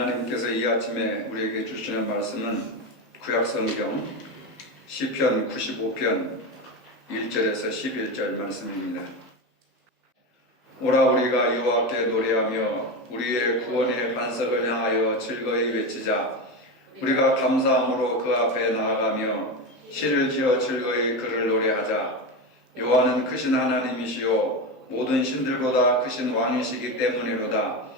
하나님께서 이 아침에 우리에게 주시는 말씀은 구약성경 시편 95편 1절에서 11절 말씀입니다. 오라 우리가 여호와께 노래하며 우리의 구원의 반석을 향하여 즐거이 외치자. 우리가 감사함으로 그 앞에 나아가며 시를 지어 즐거이 그를 노래하자. 여호와는 크신 하나님이시요 모든 신들보다 크신 왕이시기 때문이로다.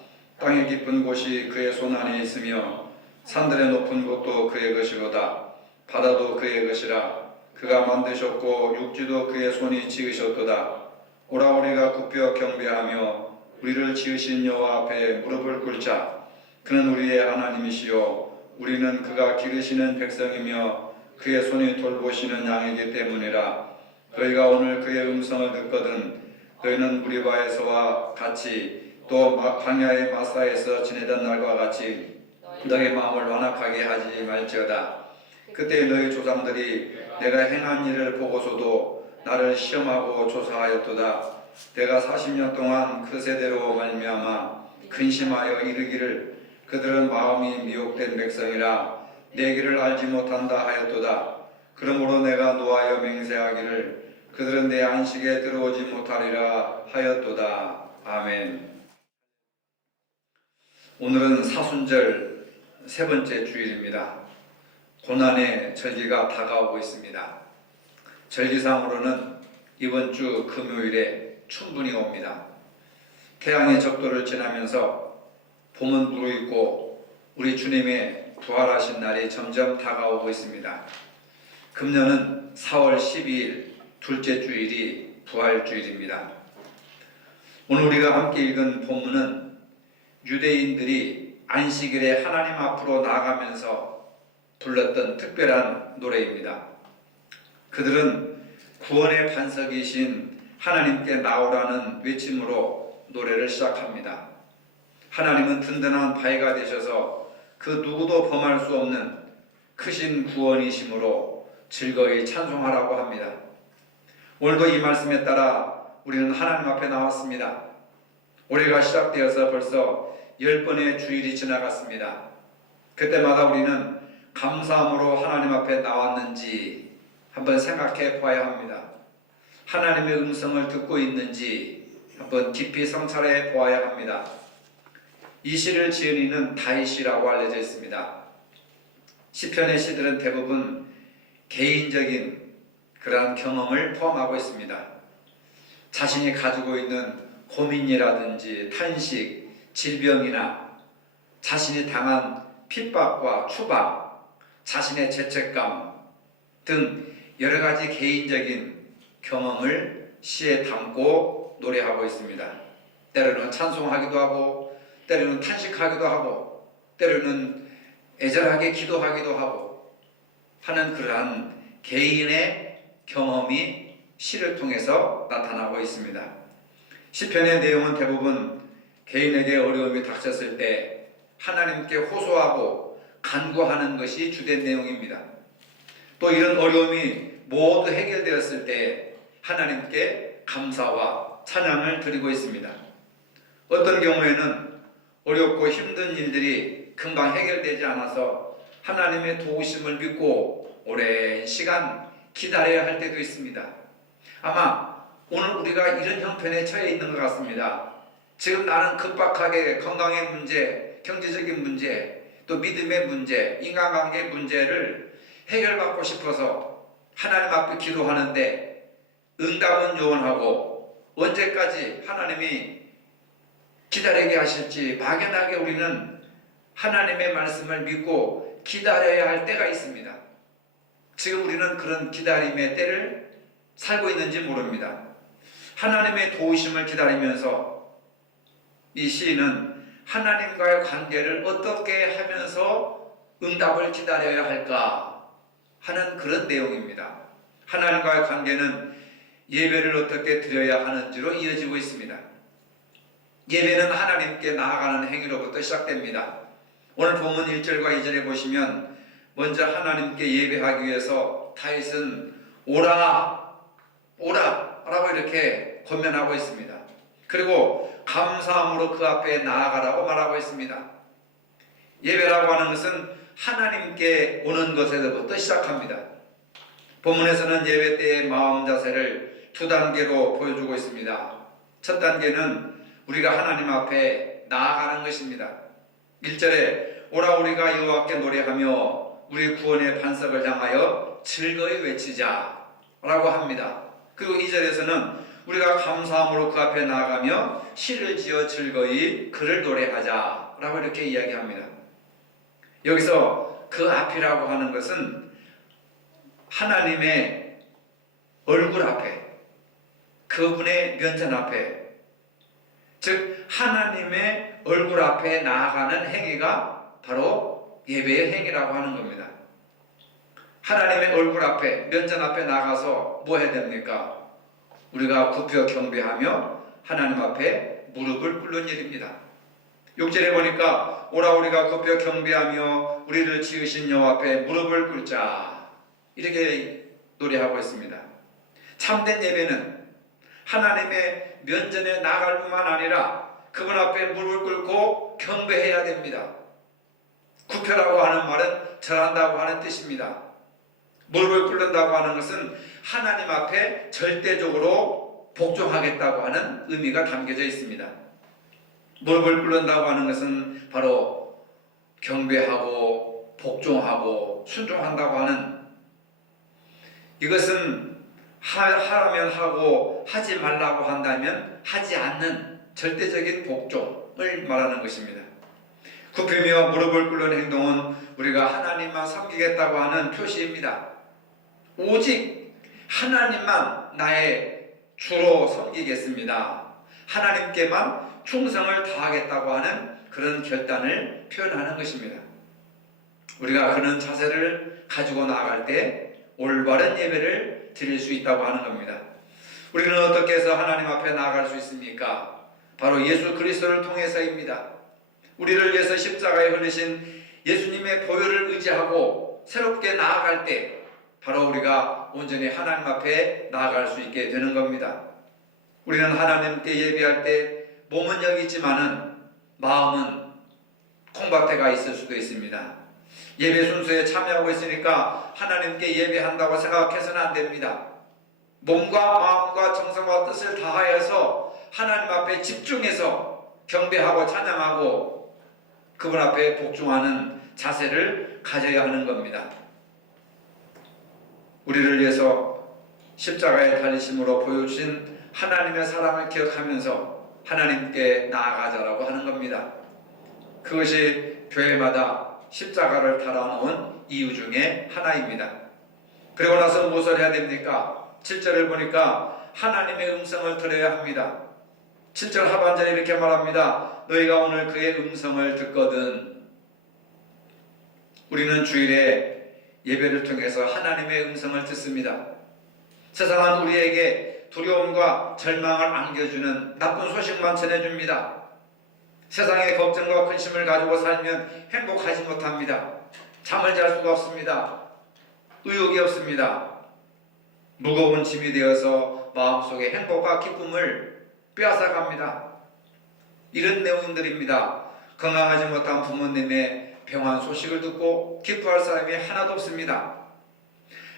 땅의 깊은 곳이 그의 손 안에 있으며 산들의 높은 곳도 그의 것이로다. 바다도 그의 것이라. 그가 만드셨고 육지도 그의 손이 지으셨도다. 오라 우리가 굽혀 경배하며 우리를 지으신 여호와 앞에 무릎을 꿇자. 그는 우리의 하나님이시요 우리는 그가 기르시는 백성이며 그의 손이 돌보시는 양이기 때문이라. 너희가 오늘 그의 음성을 듣거든 너희는 무리바에서와 같이 또 광야의 마사에서 지내던 날과 같이 너희 마음을 완악하게 하지 말지어다. 그때 너희 조상들이 내가 행한 일을 보고서도 나를 시험하고 조사하였도다. 내가 40년 동안 그 세대로 말미암아 근심하여 이르기를 그들은 마음이 미혹된 백성이라 내 길을 알지 못한다 하였도다. 그러므로 내가 노하여 맹세하기를 그들은 내 안식에 들어오지 못하리라 하였도다. 아멘. 오늘은 사순절 세 번째 주일입니다. 고난의 절기가 다가오고 있습니다. 절기상으로는 이번 주 금요일에 춘분이 옵니다. 태양의 적도를 지나면서 봄은 무르익고 우리 주님의 부활하신 날이 점점 다가오고 있습니다. 금년은 4월 12일 둘째 주일이 부활주일입니다. 오늘 우리가 함께 읽은 본문은 유대인들이 안식일에 하나님 앞으로 나아가면서 불렀던 특별한 노래입니다. 그들은 구원의 반석이신 하나님께 나오라는 외침으로 노래를 시작합니다. 하나님은 든든한 바위가 되셔서 그 누구도 범할 수 없는 크신 구원이심으로 즐거이 찬송하라고 합니다. 오늘도 이 말씀에 따라 우리는 하나님 앞에 나왔습니다. 올해가 시작되어서 벌써 10번의 주일이 지나갔습니다. 그때마다 우리는 감사함으로 하나님 앞에 나왔는지 한번 생각해 보아야 합니다. 하나님의 음성을 듣고 있는지 한번 깊이 성찰해 보아야 합니다. 이 시를 지은 이는 다윗이라고 알려져 있습니다. 시편의 시들은 대부분 개인적인 그러한 경험을 포함하고 있습니다. 자신이 가지고 있는 고민이라든지 탄식, 질병이나 자신이 당한 핍박과 추박, 자신의 죄책감 등 여러 가지 개인적인 경험을 시에 담고 노래하고 있습니다. 때로는 찬송하기도 하고 때로는 탄식하기도 하고 때로는 애절하게 기도하기도 하고 하는 그러한 개인의 경험이 시를 통해서 나타나고 있습니다. 시편의 내용은 대부분 개인에게 어려움이 닥쳤을 때 하나님께 호소하고 간구하는 것이 주된 내용입니다. 또 이런 어려움이 모두 해결되었을 때 하나님께 감사와 찬양을 드리고 있습니다. 어떤 경우에는 어렵고 힘든 일들이 금방 해결되지 않아서 하나님의 도우심을 믿고 오랜 시간 기다려야 할 때도 있습니다. 아마 오늘 우리가 이런 형편에 처해 있는 것 같습니다. 지금 나는 급박하게 건강의 문제, 경제적인 문제, 또 믿음의 문제, 인간관계 문제를 해결받고 싶어서 하나님 앞에 기도하는데 응답은 요원하고 언제까지 하나님이 기다리게 하실지 막연하게 우리는 하나님의 말씀을 믿고 기다려야 할 때가 있습니다. 지금 우리는 그런 기다림의 때를 살고 있는지 모릅니다. 하나님의 도우심을 기다리면서 이 시인은 하나님과의 관계를 어떻게 하면서 응답을 기다려야 할까 하는 그런 내용입니다. 하나님과의 관계는 예배를 어떻게 드려야 하는지로 이어지고 있습니다. 예배는 하나님께 나아가는 행위로부터 시작됩니다. 오늘 본문 1절과 2절에 보시면 먼저 하나님께 예배하기 위해서 다윗은 오라 라고 이렇게 권면하고 있습니다. 그리고 감사함으로 그 앞에 나아가라고 말하고 있습니다. 예배라고 하는 것은 하나님께 오는 것에서부터 시작합니다. 본문에서는 예배 때의 마음 자세를 두 단계로 보여주고 있습니다. 첫 단계는 우리가 하나님 앞에 나아가는 것입니다. 1절에 오라 우리가 여호와께 노래하며 우리 구원의 반석을 향하여 즐거이 외치자 라고 합니다. 그리고 2절에서는 우리가 감사함으로 그 앞에 나아가며 시를 지어 즐거이 그를 노래하자 라고 이렇게 이야기합니다. 여기서 그 앞이라고 하는 것은 하나님의 얼굴 앞에, 그분의 면전 앞에, 즉 하나님의 얼굴 앞에 나아가는 행위가 바로 예배의 행위라고 하는 겁니다. 하나님의 얼굴 앞에, 면전 앞에 나가서 뭐 해야 됩니까? 우리가 굽혀 경배하며 하나님 앞에 무릎을 꿇는 일입니다. 6절에 보니까 오라 우리가 굽혀 경배하며 우리를 지으신 여호와 앞에 무릎을 꿇자 이렇게 노래하고 있습니다. 참된 예배는 하나님의 면전에 나갈 뿐만 아니라 그분 앞에 무릎을 꿇고 경배해야 됩니다. 굽혀라고 하는 말은 절한다고 하는 뜻입니다. 무릎을 꿇는다고 하는 것은 하나님 앞에 절대적으로 복종하겠다고 하는 의미가 담겨져 있습니다. 무릎을 꿇는다고 하는 것은 바로 경배하고 복종하고 순종한다고 하는, 이것은 하라면 하고 하지 말라고 한다면 하지 않는 절대적인 복종을 말하는 것입니다. 굽히며 무릎을 꿇는 행동은 우리가 하나님만 섬기겠다고 하는 표시입니다. 오직 하나님만 나의 주로 섬기겠습니다. 하나님께만 충성을 다하겠다고 하는 그런 결단을 표현하는 것입니다. 우리가 그런 자세를 가지고 나아갈 때 올바른 예배를 드릴 수 있다고 하는 겁니다. 우리는 어떻게 해서 하나님 앞에 나아갈 수 있습니까? 바로 예수 그리스도를 통해서입니다. 우리를 위해서 십자가에 흘리신 예수님의 보혈을 의지하고 새롭게 나아갈 때 바로 우리가 온전히 하나님 앞에 나아갈 수 있게 되는 겁니다. 우리는 하나님께 예배할 때 몸은 여기 있지만은 마음은 콩밭에가 있을 수도 있습니다. 예배 순서에 참여하고 있으니까 하나님께 예배한다고 생각해서는 안 됩니다. 몸과 마음과 정성과 뜻을 다하여서 하나님 앞에 집중해서 경배하고 찬양하고 그분 앞에 복종하는 자세를 가져야 하는 겁니다. 우리를 위해서 십자가에 달리심으로 보여주신 하나님의 사랑을 기억하면서 하나님께 나아가자라고 하는 겁니다. 그것이 교회마다 십자가를 달아놓은 이유 중에 하나입니다. 그리고 나서 무엇을 해야 됩니까? 7절을 보니까 하나님의 음성을 들어야 합니다. 7절 하반절에 이렇게 말합니다. 너희가 오늘 그의 음성을 듣거든. 우리는 주일에 예배를 통해서 하나님의 음성을 듣습니다. 세상은 우리에게 두려움과 절망을 안겨주는 나쁜 소식만 전해줍니다. 세상의 걱정과 근심을 가지고 살면 행복하지 못합니다. 잠을 잘 수가 없습니다. 의욕이 없습니다. 무거운 짐이 되어서 마음속에 행복과 기쁨을 빼앗아갑니다. 이런 내용들입니다. 건강하지 못한 부모님의 병환 소식을 듣고 기뻐할 사람이 하나도 없습니다.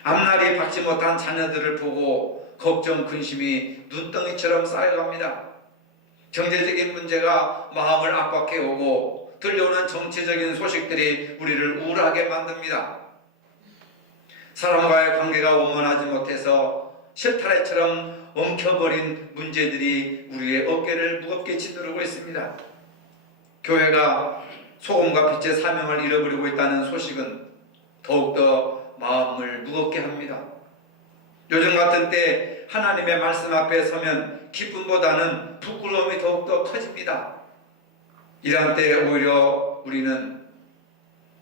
앞날이 밝지 못한 자녀들을 보고 걱정, 근심이 눈덩이처럼 쌓여갑니다. 경제적인 문제가 마음을 압박해 오고 들려오는 정치적인 소식들이 우리를 우울하게 만듭니다. 사람과의 관계가 원만하지 못해서 실타래처럼 엉켜버린 문제들이 우리의 어깨를 무겁게 짓누르고 있습니다. 교회가 소금과 빛의 사명을 잃어버리고 있다는 소식은 더욱더 마음을 무겁게 합니다. 요즘 같은 때 하나님의 말씀 앞에 서면 기쁨보다는 부끄러움이 더욱더 커집니다. 이러한 때 오히려 우리는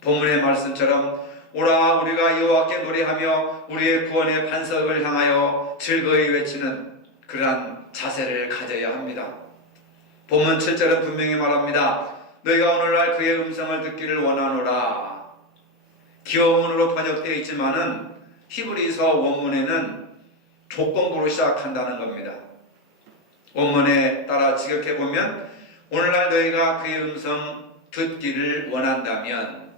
본문의 말씀처럼 오라 우리가 여호와께 노래하며 우리의 구원의 반석을 향하여 즐거이 외치는 그러한 자세를 가져야 합니다. 본문 7절은 분명히 말합니다. 너희가 오늘날 그의 음성을 듣기를 원하노라. 기어문으로 번역되어 있지만은 히브리서 원문에는 조건부로 시작한다는 겁니다. 원문에 따라 직역해 보면 오늘날 너희가 그의 음성 듣기를 원한다면,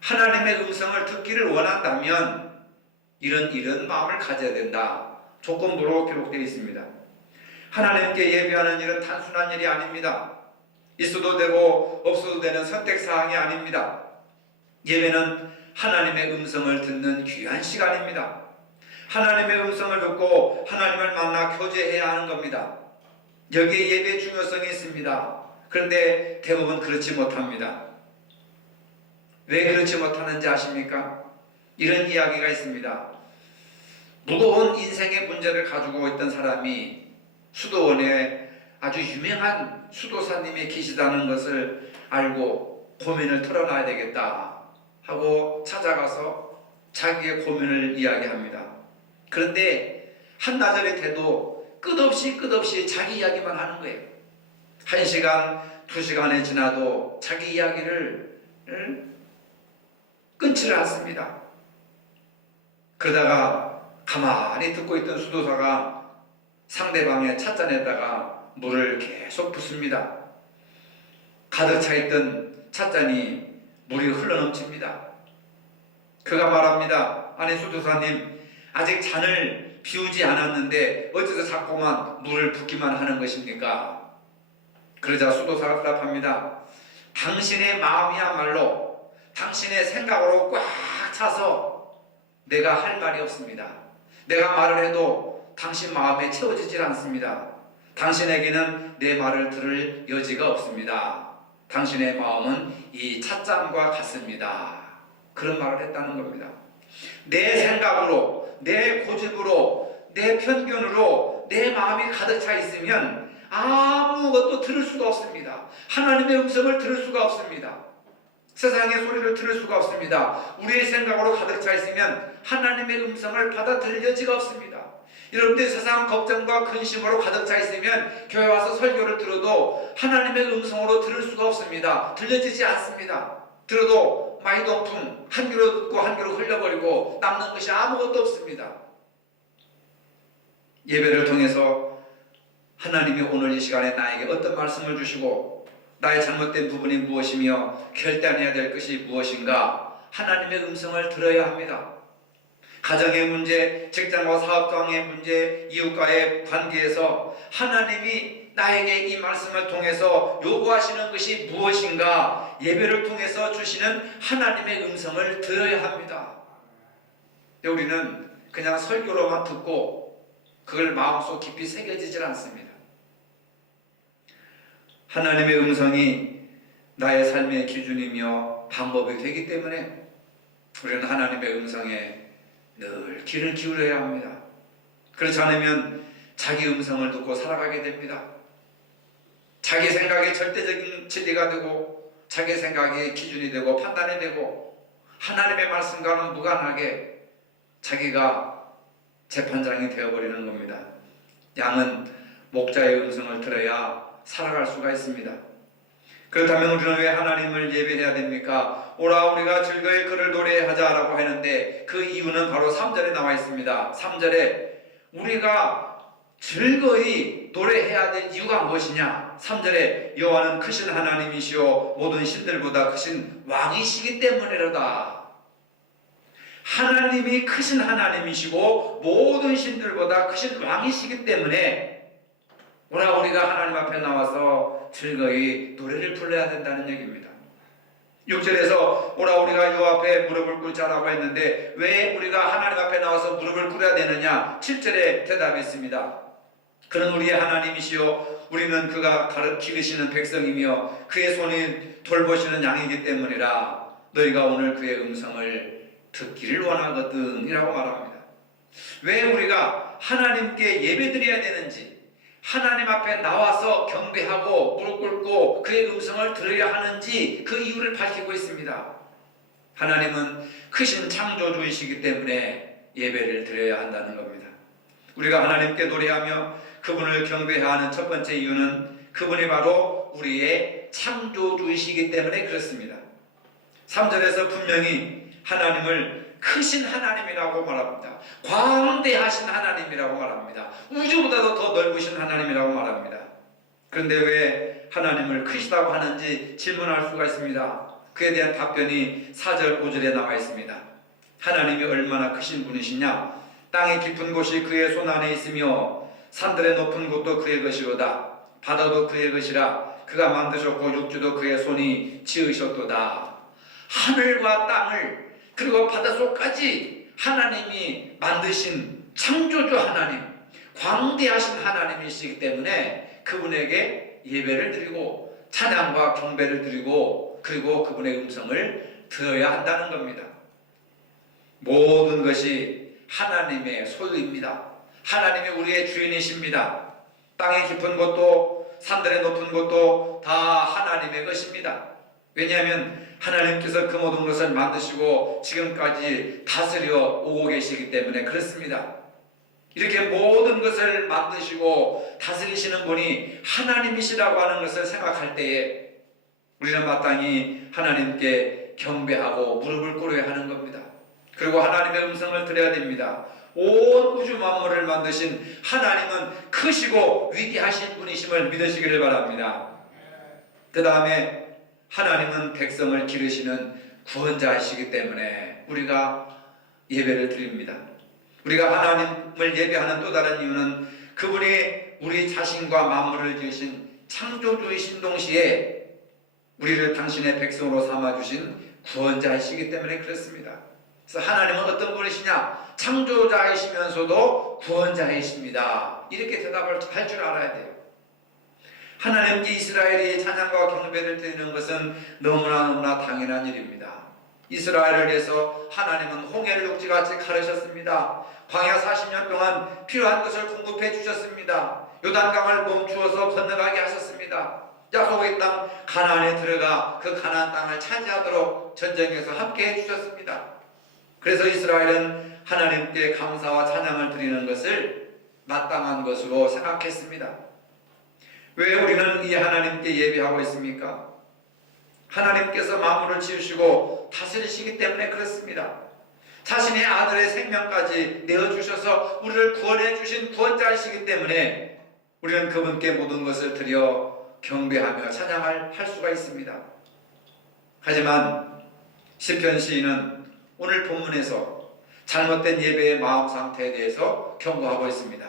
하나님의 음성을 듣기를 원한다면 이런 마음을 가져야 된다. 조건부로 기록되어 있습니다. 하나님께 예배하는 일은 단순한 일이 아닙니다. 있어도 되고 없어도 되는 선택사항이 아닙니다. 예배는 하나님의 음성을 듣는 귀한 시간입니다. 하나님의 음성을 듣고 하나님을 만나 교제해야 하는 겁니다. 여기에 예배의 중요성이 있습니다. 그런데 대부분 그렇지 못합니다. 왜 그렇지 못하는지 아십니까? 이런 이야기가 있습니다. 무거운 인생의 문제를 가지고 있던 사람이 수도원에 아주 유명한 수도사님이 계시다는 것을 알고 고민을 털어놔야 되겠다 하고 찾아가서 자기의 고민을 이야기합니다. 그런데 한나절이 돼도 끝없이 자기 이야기만 하는 거예요. 1시간, 2시간이 지나도 자기 이야기를 끊지를 않습니다. 그러다가 가만히 듣고 있던 수도사가 상대방의 찻잔에다가 물을 계속 붓습니다. 가득 차 있던 찻잔이 물이 흘러넘칩니다. 그가 말합니다. 아니 수도사님, 아직 잔을 비우지 않았는데 어째서 자꾸만 물을 붓기만 하는 것입니까? 그러자 수도사가 대답합니다. 당신의 마음이야말로 당신의 생각으로 꽉 차서 내가 할 말이 없습니다. 내가 말을 해도 당신 마음에 채워지질 않습니다. 당신에게는 내 말을 들을 여지가 없습니다. 당신의 마음은 이 찻잔과 같습니다. 그런 말을 했다는 겁니다. 내 생각으로, 내 고집으로, 내 편견으로 내 마음이 가득 차 있으면 아무것도 들을 수가 없습니다. 하나님의 음성을 들을 수가 없습니다. 세상의 소리를 들을 수가 없습니다. 우리의 생각으로 가득 차 있으면 하나님의 음성을 받아들일 여지가 없습니다. 여러분들 세상 걱정과 근심으로 가득 차 있으면 교회 와서 설교를 들어도 하나님의 음성으로 들을 수가 없습니다. 들려지지 않습니다. 들어도 마이동풍 한 귀로 듣고 한 귀로 흘려버리고 남는 것이 아무것도 없습니다. 예배를 통해서 하나님이 오늘 이 시간에 나에게 어떤 말씀을 주시고 나의 잘못된 부분이 무엇이며 결단해야 될 것이 무엇인가 하나님의 음성을 들어야 합니다. 가정의 문제, 직장과 사업장의 문제, 이웃과의 관계에서 하나님이 나에게 이 말씀을 통해서 요구하시는 것이 무엇인가 예배를 통해서 주시는 하나님의 음성을 들어야 합니다. 우리는 그냥 설교로만 듣고 그걸 마음속 깊이 새겨지질 않습니다. 하나님의 음성이 나의 삶의 기준이며 방법이 되기 때문에 우리는 하나님의 음성에 늘 귀를 기울여야 합니다. 그렇지 않으면 자기 음성을 듣고 살아가게 됩니다. 자기 생각이 절대적인 진리가 되고 자기 생각이 기준이 되고 판단이 되고 하나님의 말씀과는 무관하게 자기가 재판장이 되어버리는 겁니다. 양은 목자의 음성을 들어야 살아갈 수가 있습니다. 그렇다면 우리는 왜 하나님을 예배해야 됩니까? 오라 우리가 즐거이 그를 노래하자라고 하는데 그 이유는 바로 3절에 나와 있습니다. 3절에 우리가 즐거이 노래해야 될 이유가 무엇이냐? 3절에 여호와는 크신 하나님이시오 모든 신들보다 크신 왕이시기 때문이로다. 하나님이 크신 하나님이시고 모든 신들보다 크신 왕이시기 때문에 오라 우리가 하나님 앞에 나와서 즐거이 노래를 불러야 된다는 얘기입니다. 6절에서 오라 우리가 요 앞에 무릎을 꿇자라고 했는데 왜 우리가 하나님 앞에 나와서 무릎을 꿇어야 되느냐? 7절에 대답했습니다. 그는 우리의 하나님이시요 우리는 그가 기르시는 백성이며 그의 손이 돌보시는 양이기 때문이라 너희가 오늘 그의 음성을 듣기를 원하거든 이라고 말합니다. 왜 우리가 하나님께 예배드려야 되는지 하나님 앞에 나와서 경배하고 무릎 꿇고 그의 음성을 들어야 하는지 그 이유를 밝히고 있습니다. 하나님은 크신 창조주이시기 때문에 예배를 드려야 한다는 겁니다. 우리가 하나님께 노래하며 그분을 경배하는 첫 번째 이유는 그분이 바로 우리의 창조주이시기 때문에 그렇습니다. 3절에서 분명히 하나님을 크신 하나님이라고 말합니다. 광대하신 하나님이라고 말합니다. 우주보다도 더 넓으신 하나님이라고 말합니다. 그런데 왜 하나님을 크시다고 하는지 질문할 수가 있습니다. 그에 대한 답변이 4절 5절에 나와 있습니다. 하나님이 얼마나 크신 분이시냐? 땅의 깊은 곳이 그의 손 안에 있으며 산들의 높은 곳도 그의 것이로다. 바다도 그의 것이라. 그가 만드셨고 육지도 그의 손이 지으셨도다. 하늘과 땅을 그리고 바닷속까지 하나님이 만드신 창조주 하나님, 광대하신 하나님이시기 때문에 그분에게 예배를 드리고 찬양과 경배를 드리고 그리고 그분의 음성을 들어야 한다는 겁니다. 모든 것이 하나님의 소유입니다. 하나님이 우리의 주인이십니다. 땅의 깊은 곳도 산들의 높은 곳도 다 하나님의 것입니다. 왜냐하면 하나님께서 그 모든 것을 만드시고 지금까지 다스려 오고 계시기 때문에 그렇습니다. 이렇게 모든 것을 만드시고 다스리시는 분이 하나님이시라고 하는 것을 생각할 때에 우리는 마땅히 하나님께 경배하고 무릎을 꿇어야 하는 겁니다. 그리고 하나님의 음성을 들어야 됩니다. 온 우주 만물을 만드신 하나님은 크시고 위대하신 분이심을 믿으시기를 바랍니다. 그 다음에 하나님은 백성을 기르시는 구원자이시기 때문에 우리가 예배를 드립니다. 우리가 하나님을 예배하는 또 다른 이유는 그분이 우리 자신과 만물을 지으신 창조주이신 동시에 우리를 당신의 백성으로 삼아주신 구원자이시기 때문에 그렇습니다. 그래서 하나님은 어떤 분이시냐? 창조자이시면서도 구원자이십니다. 이렇게 대답을 할 줄 알아야 돼요. 하나님께 이스라엘이 찬양과 경배를 드리는 것은 너무나 당연한 일입니다. 이스라엘을 위해서 하나님은 홍해를 녹지같이 가르셨습니다. 광야 40년 동안 필요한 것을 공급해 주셨습니다. 요단강을 멈추어서 건너가게 하셨습니다. 약속의 땅 가나안에 들어가 그 가나안 땅을 차지하도록 전쟁에서 함께 해주셨습니다. 그래서 이스라엘은 하나님께 감사와 찬양을 드리는 것을 마땅한 것으로 생각했습니다. 왜 우리는 이 하나님께 예배하고 있습니까? 하나님께서 만물을 지으시고 다스리시기 때문에 그렇습니다. 자신의 아들의 생명까지 내어주셔서 우리를 구원해 주신 구원자이시기 때문에 우리는 그분께 모든 것을 드려 경배하며 찬양할 수가 있습니다. 하지만 시편 시인은 오늘 본문에서 잘못된 예배의 마음 상태에 대해서 경고하고 있습니다.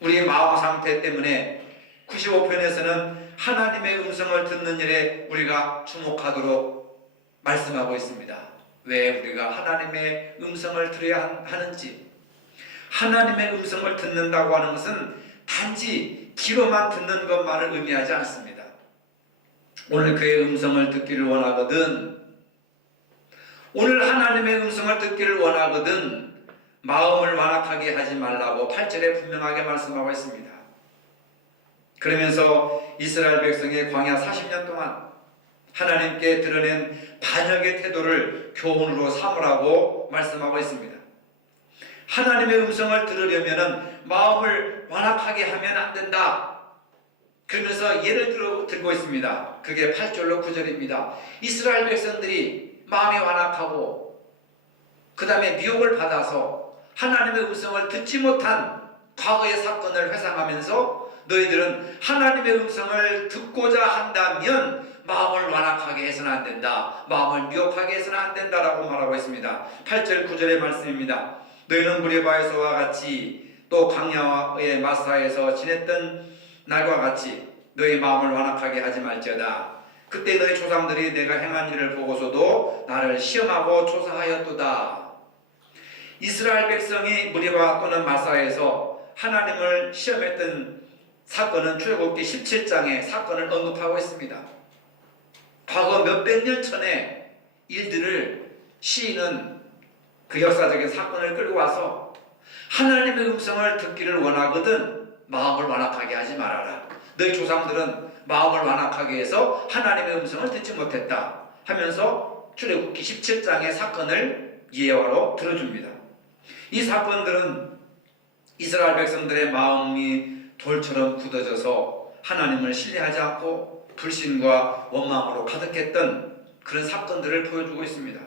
우리의 마음 상태 때문에 95편에서는 하나님의 음성을 듣는 일에 우리가 주목하도록 말씀하고 있습니다. 왜 우리가 하나님의 음성을 들어야 하는지. 하나님의 음성을 듣는다고 하는 것은 단지 귀로만 듣는 것만을 의미하지 않습니다. 오늘 그의 음성을 듣기를 원하거든, 오늘 하나님의 음성을 듣기를 원하거든 마음을 완악하게 하지 말라고 8절에 분명하게 말씀하고 있습니다. 그러면서 이스라엘 백성의 광야 40년 동안 하나님께 드러낸 반역의 태도를 교훈으로 삼으라고 말씀하고 있습니다. 하나님의 음성을 들으려면 마음을 완악하게 하면 안 된다. 그러면서 예를 들고 있습니다. 그게 8절로 9절입니다. 이스라엘 백성들이 마음이 완악하고 그 다음에 미혹을 받아서 하나님의 음성을 듣지 못한 과거의 사건을 회상하면서 너희들은 하나님의 음성을 듣고자 한다면 마음을 완악하게 해서는 안 된다. 마음을 미혹하게 해서는 안 된다라고 말하고 있습니다. 8절 9절의 말씀입니다. 너희는 무리바에서와 같이 또 광야의 마사에서 지냈던 날과 같이 너희 마음을 완악하게 하지 말지어다. 그때 너희 조상들이 내가 행한 일을 보고서도 나를 시험하고 조사하였도다. 이스라엘 백성이 무리바 또는 마사에서 하나님을 시험했던 사건은 출애굽기 17장에 사건을 언급하고 있습니다. 과거 몇백 년 전의 일들을 시인은 그 역사적인 사건을 끌고 와서 하나님의 음성을 듣기를 원하거든 마음을 완악하게 하지 말아라. 너희 조상들은 마음을 완악하게 해서 하나님의 음성을 듣지 못했다 하면서 출애굽기 17장의 사건을 예화로 들어줍니다. 이 사건들은 이스라엘 백성들의 마음이 돌처럼 굳어져서 하나님을 신뢰하지 않고 불신과 원망으로 가득했던 그런 사건들을 보여주고 있습니다.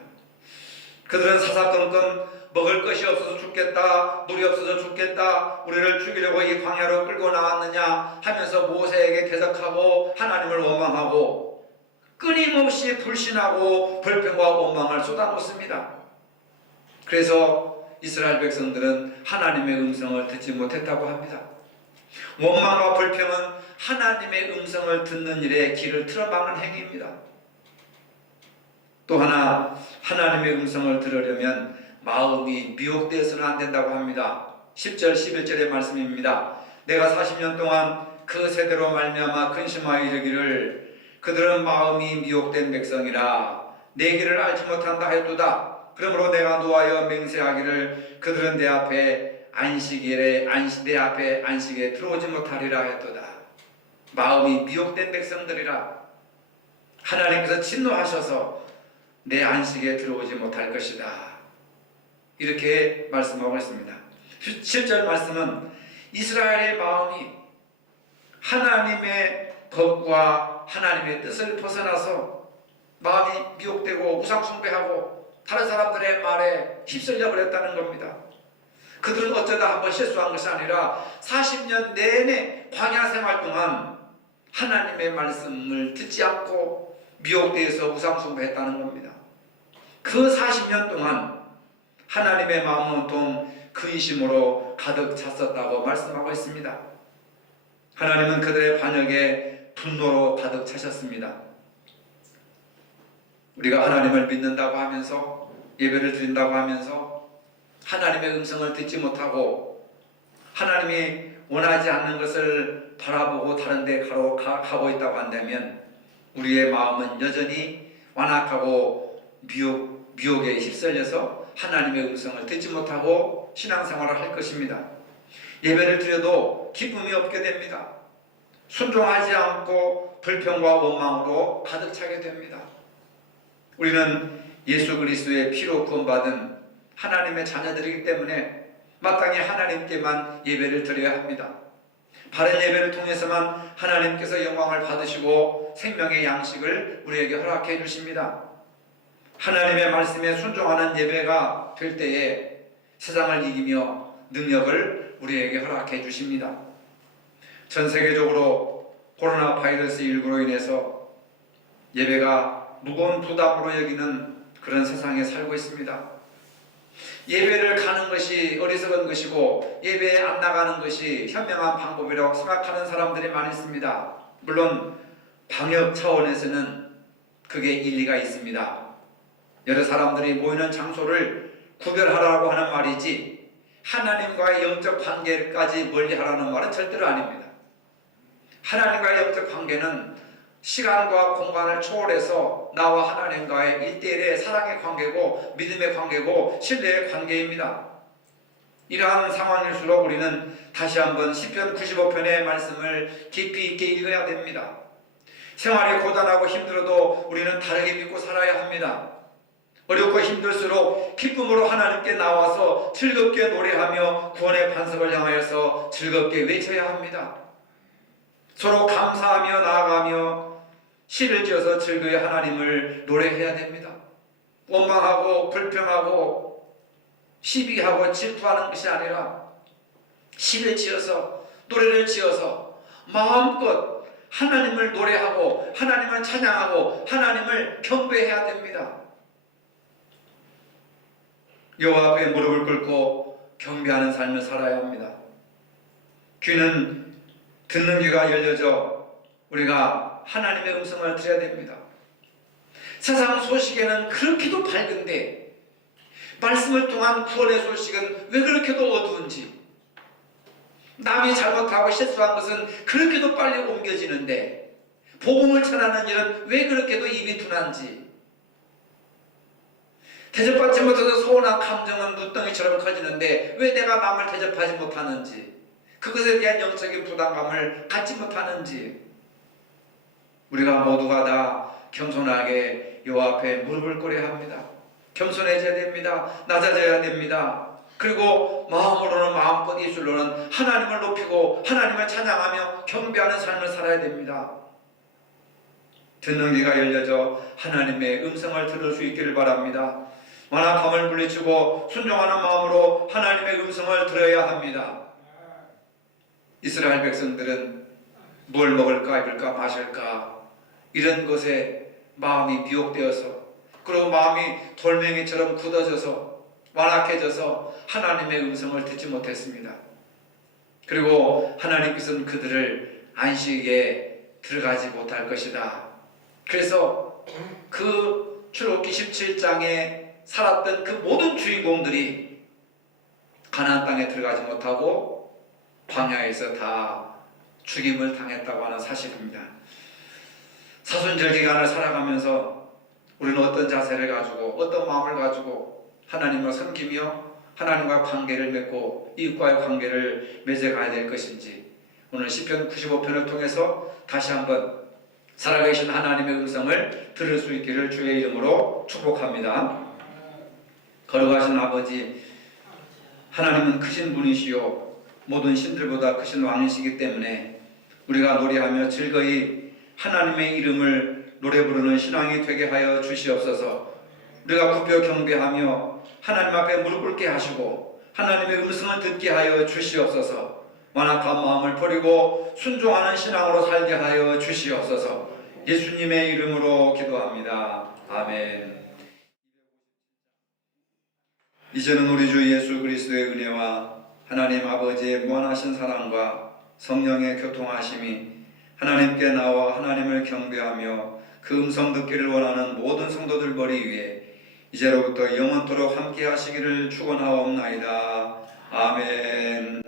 그들은 사사건건 먹을 것이 없어서 죽겠다, 물이 없어서 죽겠다, 우리를 죽이려고 이 광야로 끌고 나왔느냐 하면서 모세에게 대적하고 하나님을 원망하고 끊임없이 불신하고 불평과 원망을 쏟아놓습니다. 그래서 이스라엘 백성들은 하나님의 음성을 듣지 못했다고 합니다. 원망과 불평은 하나님의 음성을 듣는 일에 길을 틀어막는 행위입니다. 또 하나, 하나님의 음성을 들으려면 마음이 미혹되어서는 안 된다고 합니다. 10절 11절의 말씀입니다. 내가 40년 동안 그 세대로 말미암아 근심하여 이르기를 그들은 마음이 미혹된 백성이라 내 길을 알지 못한다 하였도다. 그러므로 내가 노하여 맹세하기를 그들은 내 앞에 안식에 들어오지 못하리라 했도다. 마음이 미혹된 백성들이라 하나님께서 진노하셔서 내 안식에 들어오지 못할 것이다. 이렇게 말씀하고 있습니다. 7절 말씀은 이스라엘의 마음이 하나님의 법과 하나님의 뜻을 벗어나서 마음이 미혹되고 우상숭배하고 다른 사람들의 말에 휩쓸려 버렸다는 겁니다. 그들은 어쩌다 한번 실수한 것이 아니라 40년 내내 광야 생활 동안 하나님의 말씀을 듣지 않고 미혹되어서 우상숭배했다는 겁니다. 그 40년 동안 하나님의 마음은 온통 근심으로 가득 찼었다고 말씀하고 있습니다. 하나님은 그들의 반역에 분노로 가득 차셨습니다. 우리가 하나님을 믿는다고 하면서 예배를 드린다고 하면서 하나님의 음성을 듣지 못하고 하나님이 원하지 않는 것을 바라보고 다른 데 가고 있다고 한다면 우리의 마음은 여전히 완악하고 미혹에 휩쓸려서 하나님의 음성을 듣지 못하고 신앙생활을 할 것입니다. 예배를 드려도 기쁨이 없게 됩니다. 순종하지 않고 불평과 원망으로 가득 차게 됩니다. 우리는 예수 그리스도의 피로 구원받은 하나님의 자녀들이기 때문에 마땅히 하나님께만 예배를 드려야 합니다. 바른 예배를 통해서만 하나님께서 영광을 받으시고 생명의 양식을 우리에게 허락해 주십니다. 하나님의 말씀에 순종하는 예배가 될 때에 세상을 이기며 능력을 우리에게 허락해 주십니다. 전 세계적으로 코로나 바이러스 19로 인해서 예배가 무거운 부담으로 여기는 그런 세상에 살고 있습니다. 예배를 가는 것이 어리석은 것이고 예배에 안 나가는 것이 현명한 방법이라고 생각하는 사람들이 많이 있습니다. 물론 방역 차원에서는 그게 일리가 있습니다. 여러 사람들이 모이는 장소를 구별하라고 하는 말이지 하나님과의 영적 관계까지 멀리하라는 말은 절대로 아닙니다. 하나님과의 영적 관계는 시간과 공간을 초월해서 나와 하나님과의 1대1의 사랑의 관계고 믿음의 관계고 신뢰의 관계입니다. 이러한 상황일수록 우리는 다시 한번 시편 95편의 말씀을 깊이 있게 읽어야 됩니다. 생활이 고단하고 힘들어도 우리는 다르게 믿고 살아야 합니다. 어렵고 힘들수록 기쁨으로 하나님께 나와서 즐겁게 노래하며 구원의 반석을 향하여서 즐겁게 외쳐야 합니다. 서로 감사하며 나아가며 시를 지어서 즐거이 하나님을 노래해야 됩니다. 원망하고 불평하고 시비하고 질투하는 것이 아니라 시를 지어서 노래를 지어서 마음껏 하나님을 노래하고 하나님을 찬양하고 하나님을 경배해야 됩니다. 여호와 앞에 무릎을 꿇고 경배하는 삶을 살아야 합니다. 귀는 듣는 귀가 열려져 우리가 하나님의 음성을 들어야 됩니다. 세상 소식에는 그렇게도 밝은데 말씀을 통한 구원의 소식은 왜 그렇게도 어두운지, 남이 잘못하고 실수한 것은 그렇게도 빨리 옮겨지는데 복음을 전하는 일은 왜 그렇게도 입이 둔한지, 대접받지 못해서 서운한 감정은 눈덩이처럼 커지는데 왜 내가 남을 대접하지 못하는지, 그것에 대한 영적인 부담감을 갖지 못하는지, 우리가 모두가 다 겸손하게 여호와 앞에 무릎을 꿇어야 합니다. 겸손해져야 됩니다. 낮아져야 됩니다. 그리고 마음으로는 마음껏 입술로는 하나님을 높이고 하나님을 찬양하며 경배하는 삶을 살아야 됩니다. 듣는 귀가 열려져 하나님의 음성을 들을 수 있기를 바랍니다. 완악함을 물리치고 순종하는 마음으로 하나님의 음성을 들어야 합니다. 이스라엘 백성들은 뭘 먹을까 입을까 마실까 이런 것에 마음이 미혹되어서, 그리고 마음이 돌멩이처럼 굳어져서 완악해져서 하나님의 음성을 듣지 못했습니다. 그리고 하나님께서는 그들을 안식에 들어가지 못할 것이다. 그래서 그 출애굽기 17장에 살았던 그 모든 주인공들이 가나안 땅에 들어가지 못하고 광야에서 다 죽임을 당했다고 하는 사실입니다. 사순절기간을 살아가면서 우리는 어떤 자세를 가지고 어떤 마음을 가지고 하나님을 섬기며 하나님과 관계를 맺고 이웃과의 관계를 맺어가야 될 것인지, 오늘 시편 95편을 통해서 다시 한번 살아계신 하나님의 음성을 들을 수 있기를 주의 이름으로 축복합니다. 걸어가신 아버지, 하나님은 크신 분이시요 모든 신들보다 크신 왕이시기 때문에 우리가 노래하며 즐거이 하나님의 이름을 노래 부르는 신앙이 되게 하여 주시옵소서. 우리가 굽혀 경배하며 하나님 앞에 무릎 꿇게 하시고 하나님의 음성을 듣게 하여 주시옵소서. 완악한 마음을 버리고 순종하는 신앙으로 살게 하여 주시옵소서. 예수님의 이름으로 기도합니다. 아멘. 이제는 우리 주 예수 그리스도의 은혜와 하나님 아버지의 무한하신 사랑과 성령의 교통하심이 하나님께 나와 하나님을 경배하며 그 음성 듣기를 원하는 모든 성도들 머리 위에 이제로부터 영원토록 함께 하시기를 축원하옵나이다. 아멘.